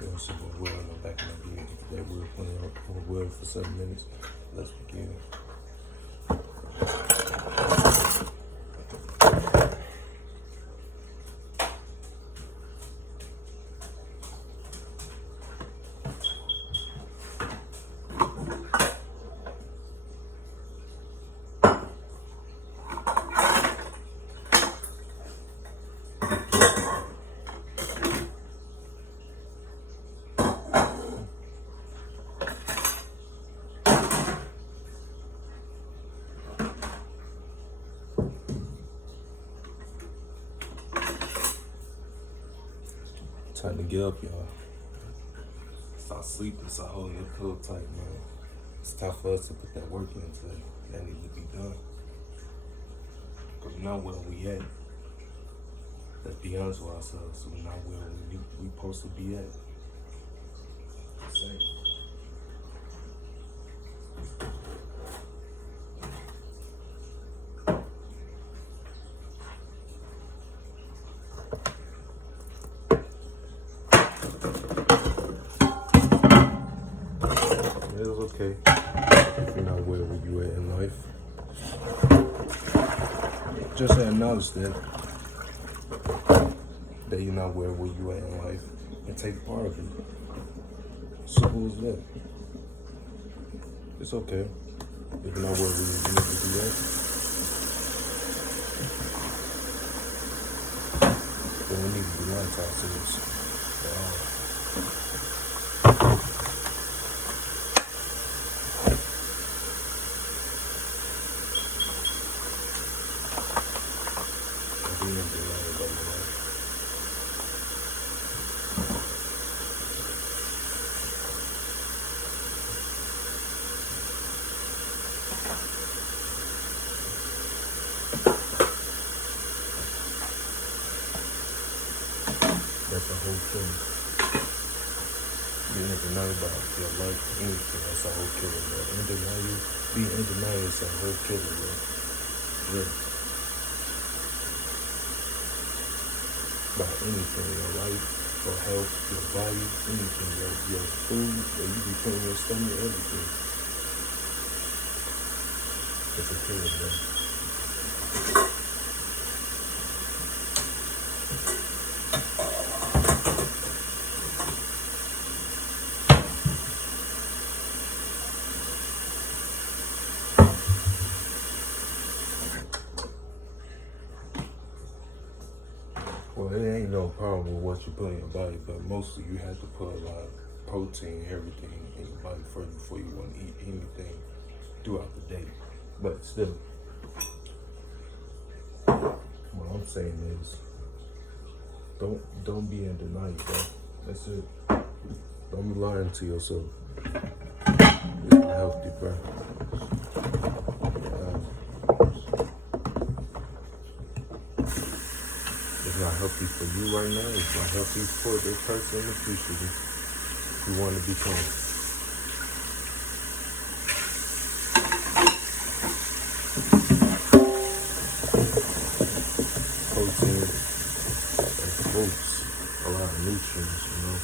You know, so the wheel in the back of my gear. That wheel playing on the wheel for 7 minutes. Let's begin. Time to get up, y'all. Stop sleeping, stop holding your pillow tight, man. It's time for us to put that work in today. That needs to be done. Because we're not where we at. Let's be honest with ourselves. We're not where we supposed to be at. Same. It's okay if you're not where you at in life. Just acknowledge that you're not where you at in life and take part of it. Simple as that. It's okay if you're not where you need to be at. But we need to be lying to ourselves. That's the whole thing. Being in denial about your life, anything, that's a whole killer, bro. Being in denial is a whole killer, bro. Yeah. About anything, your life, your health, your body, anything, your food, that you be putting in your stomach, everything. It's a killer, bro. Well, it ain't no problem with what you put in your body, but mostly you have to put a lot of protein, everything in your body first before you want to eat anything throughout the day. But still, what I'm saying is, don't be in denial, bro. That's it. Don't be lying to yourself. It's not healthy, bro. It's not healthy for you right now. It's not healthy for the person in the future you want to become. Protein and fruits, a lot of nutrients, you know.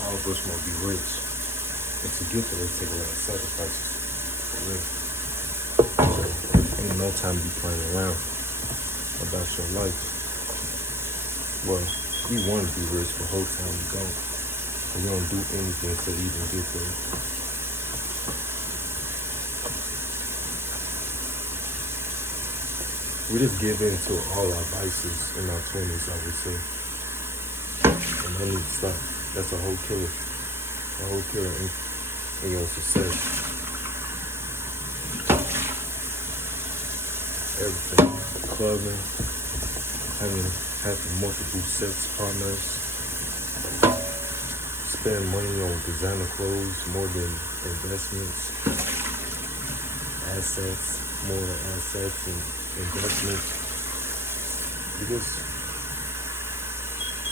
All of us won't be rich. And to get there, it takes a lot of sacrifices. For real. So, ain't no time to be playing around. about your life. Well, you want to be rich, but whole time you don't. And you don't do anything to even get there. We just give in to all our vices in our 20s, I would say. And that needs to stop. That's a whole killer. A whole killer in your success. Everything. Clubbing, having multiple sex partners, spend money on designer clothes more than investments, assets, more than assets and investments. Because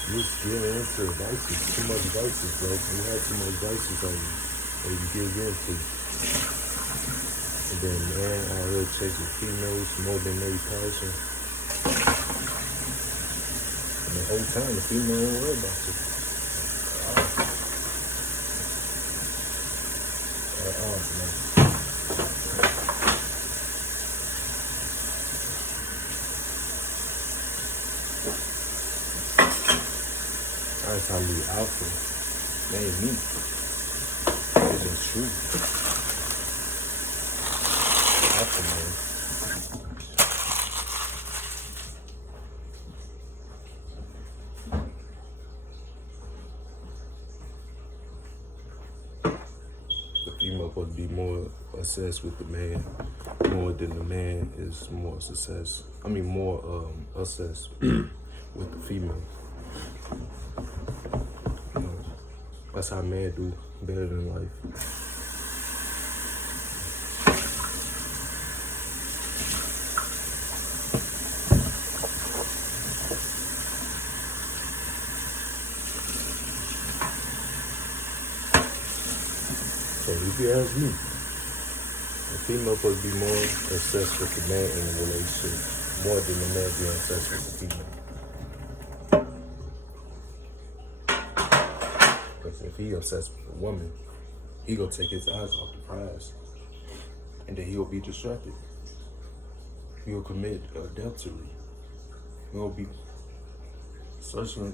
you just get into vices, too much vices, bro. You have too much vices on you that you give into. And then man out here chasing females more than they passion. And the whole time the female ain't worried about you. Man. Every time we out there, they ain't me. It's just true. Alpha, man. The female supposed to be more obsessed with the man, more than the man is more obsessed. I mean, more obsessed with the female. That's how men do better than life. So if you ask me, the female supposed to be more obsessed with the man in the relationship, more than the man being obsessed with the female. If he obsessed with a woman, he gonna take his eyes off the prize, and then he'll be distracted. He'll commit adultery. He'll be searching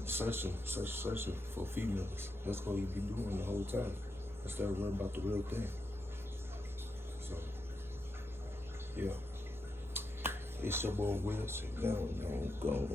for females. That's what he'll be doing the whole time, instead of worrying about the real thing. So, yeah, it's your boy Will. Sit down, go.